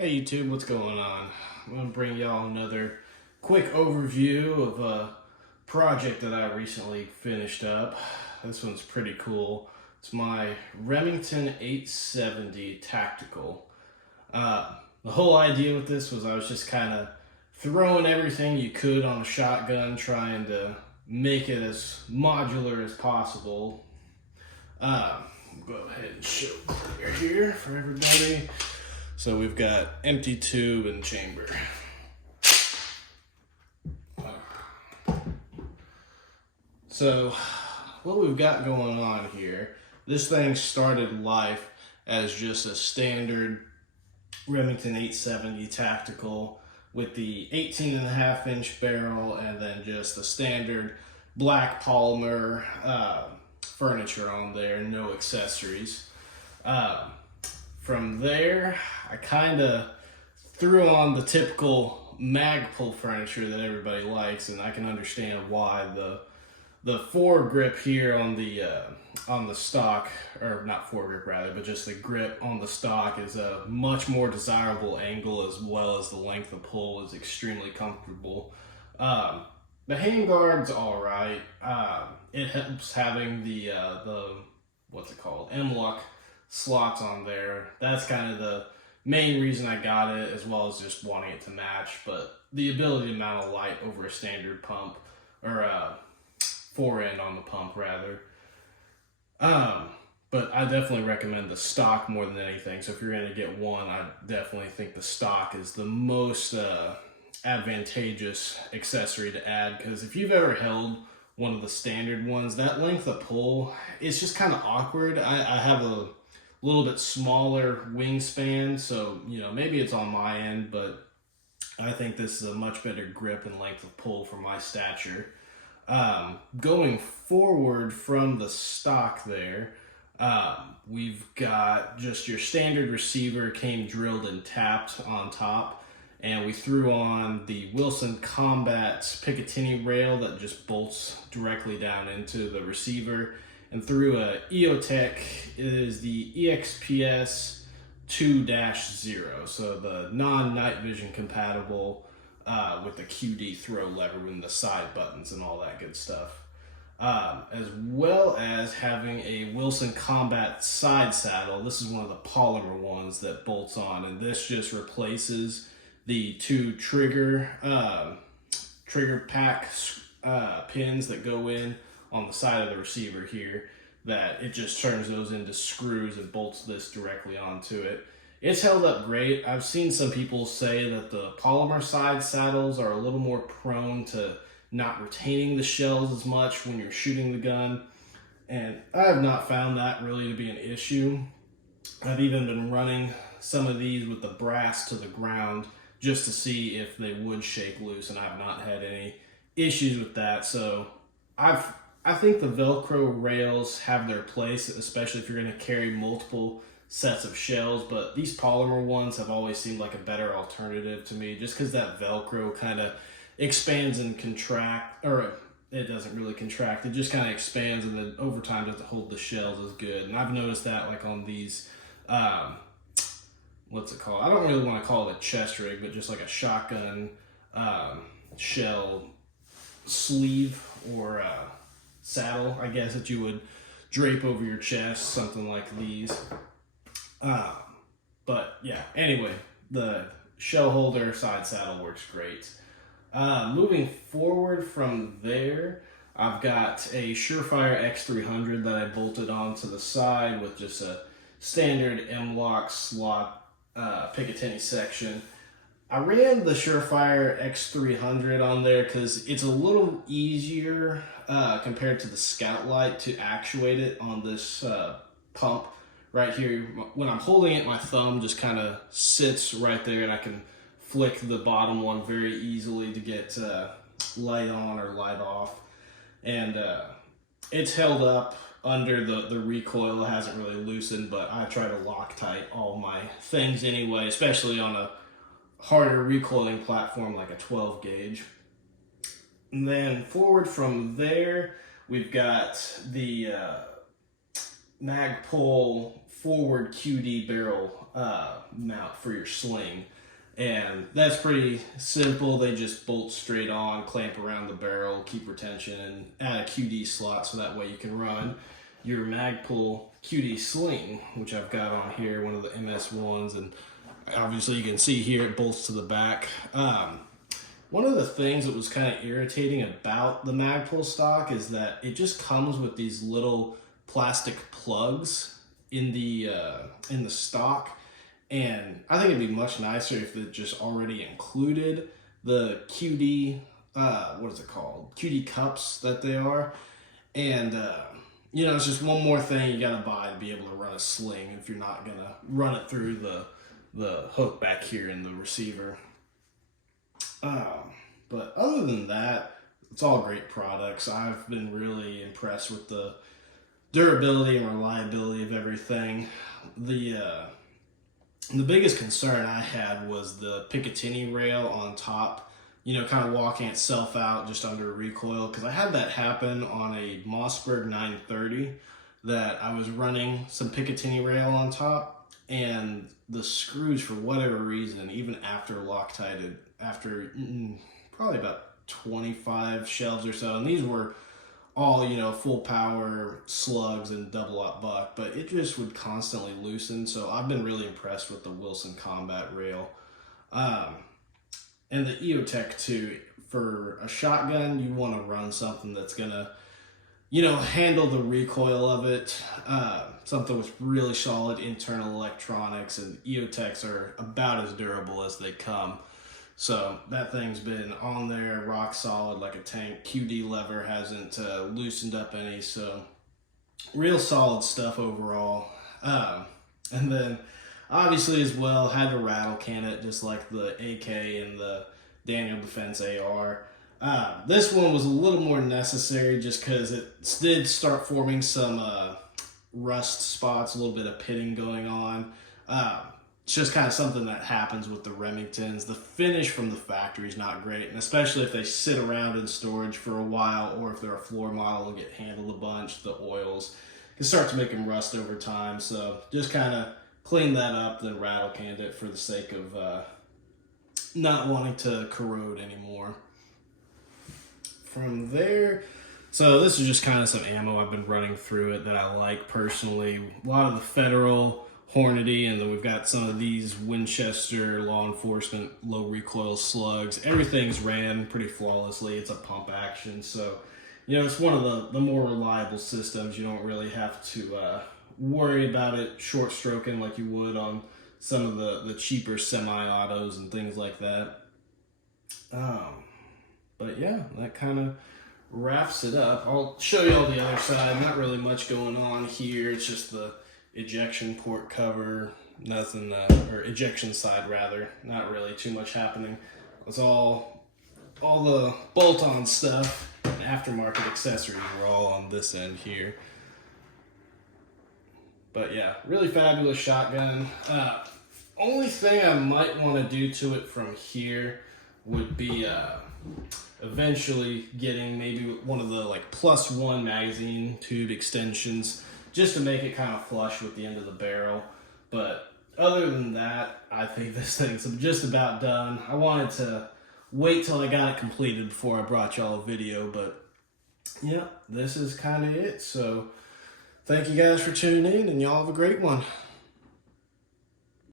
Hey YouTube, what's going on? I'm going to bring y'all another quick overview of a project that I recently finished up. This one's pretty cool. It's my Remington 870 Tactical. The whole idea with this was I was just kind of throwing everything you could on a shotgun, trying to make it as modular as possible. Go ahead and show clear here for everybody. So we've got empty tube and chamber. So what we've got going on here, this thing started life as just a standard Remington 870 tactical with the 18.5-inch barrel and then just the standard black polymer furniture on there, no accessories. From there, I kind of threw on the typical mag pull furniture that everybody likes, and I can understand why the foregrip here on the stock, or not foregrip rather, but just the grip on the stock is a much more desirable angle, as well as the length of pull is extremely comfortable. The handguard's all right. It helps having the what's it called, M-lock slots on there. That's kind of the main reason I got it, as well as just wanting it to match. But the ability to mount a light over a standard pump, or fore-end on the pump rather. But I definitely recommend the stock more than anything. So if you're gonna get one, I definitely think the stock is the most advantageous accessory to add, because if you've ever held one of the standard ones, that length of pull, it's just kind of awkward. I have a little bit smaller wingspan, so maybe it's on my end, but I think this is a much better grip and length of pull for my stature. Going forward from the stock there, we've got just your standard receiver, came drilled and tapped on top, and we threw on the Wilson Combat Picatinny rail that just bolts directly down into the receiver, and through a EOTech. It is the EXPS 2-0, so the non-night vision compatible with the QD throw lever and the side buttons and all that good stuff. As well as having a Wilson Combat side saddle. This is one of the polymer ones that bolts on, and this just replaces the two trigger pack pins that go in on the side of the receiver here, that it just turns those into screws and bolts this directly onto it. It's held up great. I've seen some people say that the polymer side saddles are a little more prone to not retaining the shells as much when you're shooting the gun, and I have not found that really to be an issue. I've even been running some of these with the brass to the ground just to see if they would shake loose, and I've not had any issues with that. So I think the Velcro rails have their place, especially if you're going to carry multiple sets of shells, but these polymer ones have always seemed like a better alternative to me, just because that Velcro kind of expands and contract, or it doesn't really contract, it just kind of expands, and then over time doesn't hold the shells as good. And I've noticed that like on these, what's it called? I don't really want to call it a chest rig, but just like a shotgun shell sleeve or saddle, I guess, that you would drape over your chest, something like these. But yeah, anyway, the shell holder side saddle works great. Moving forward from there, I've got a Surefire X300 that I bolted onto the side with just a standard M-lock slot Picatinny section. I ran the Surefire X300 on there because it's a little easier compared to the Scout Light to actuate it on this pump right here. When I'm holding it, my thumb just kind of sits right there, and I can flick the bottom one very easily to get light on or light off. And it's held up under the recoil. It hasn't really loosened, but I try to Loctite all my things anyway, especially on a harder recoiling platform like a 12 gauge. And then forward from there, we've got the Magpul forward QD barrel mount for your sling. And that's pretty simple. They just bolt straight on, clamp around the barrel, keep retention, and add a QD slot so that way you can run your Magpul QD sling, which I've got on here, one of the MS1s, and obviously you can see here it bolts to the back. One of the things that was kind of irritating about the Magpul stock is that it just comes with these little plastic plugs in the stock, and I think it'd be much nicer if it just already included the QD, what is it called? QD cups that they are, and you know, it's just one more thing you gotta buy to be able to run a sling if you're not gonna run it through the hook back here in the receiver. But other than that, it's all great products. I've been really impressed with the durability and reliability of everything. The biggest concern I had was the Picatinny rail on top, you know, kind of walking itself out just under recoil, because I had that happen on a Mossberg 930 that I was running some Picatinny rail on top, and the screws, for whatever reason, even after Loctited, after probably about 25 shelves or so, and these were all, you know, full power slugs and double up buck, but it just would constantly loosen. So I've been really impressed with the Wilson Combat rail. And the EOTech too. For a shotgun, you want to run something that's gonna, you know, handle the recoil of it. Something with really solid internal electronics, and EOTechs are about as durable as they come. So that thing's been on there, rock solid like a tank. QD lever hasn't loosened up any, so real solid stuff overall. And then obviously as well, had to rattle can it just like the AK and the Daniel Defense AR. This one was a little more necessary just because it did start forming some rust spots, a little bit of pitting going on. It's just kind of something that happens with the Remingtons. The finish from the factory is not great, and especially if they sit around in storage for a while, or if they're a floor model and get handled a bunch, the oils can start to make them rust over time. So just kind of clean that up, then rattle canned it for the sake of not wanting to corrode anymore. From there, so this is just kind of some ammo I've been running through it that I like personally. A lot of the Federal, Hornady, and then we've got some of these Winchester law enforcement low recoil slugs. Everything's ran pretty flawlessly. It's a pump action, so you know, it's one of the more reliable systems. You don't really have to worry about it short stroking like you would on some of the cheaper semi-autos and things like that. But yeah, that kind of wraps it up. I'll show you all the other side. Not really much going on here. It's just the ejection port cover, nothing, or ejection side rather, not really too much happening. It's all the bolt-on stuff and aftermarket accessories are all on this end here. But yeah, really fabulous shotgun. Only thing I might want to do to it from here would be eventually getting maybe one of the like +1 magazine tube extensions, just to make it kind of flush with the end of the barrel. But other than that, I think this thing's just about done. I wanted to wait till I got it completed before I brought y'all a video, but yeah, this is kind of it. So thank you guys for tuning in, and y'all have a great one.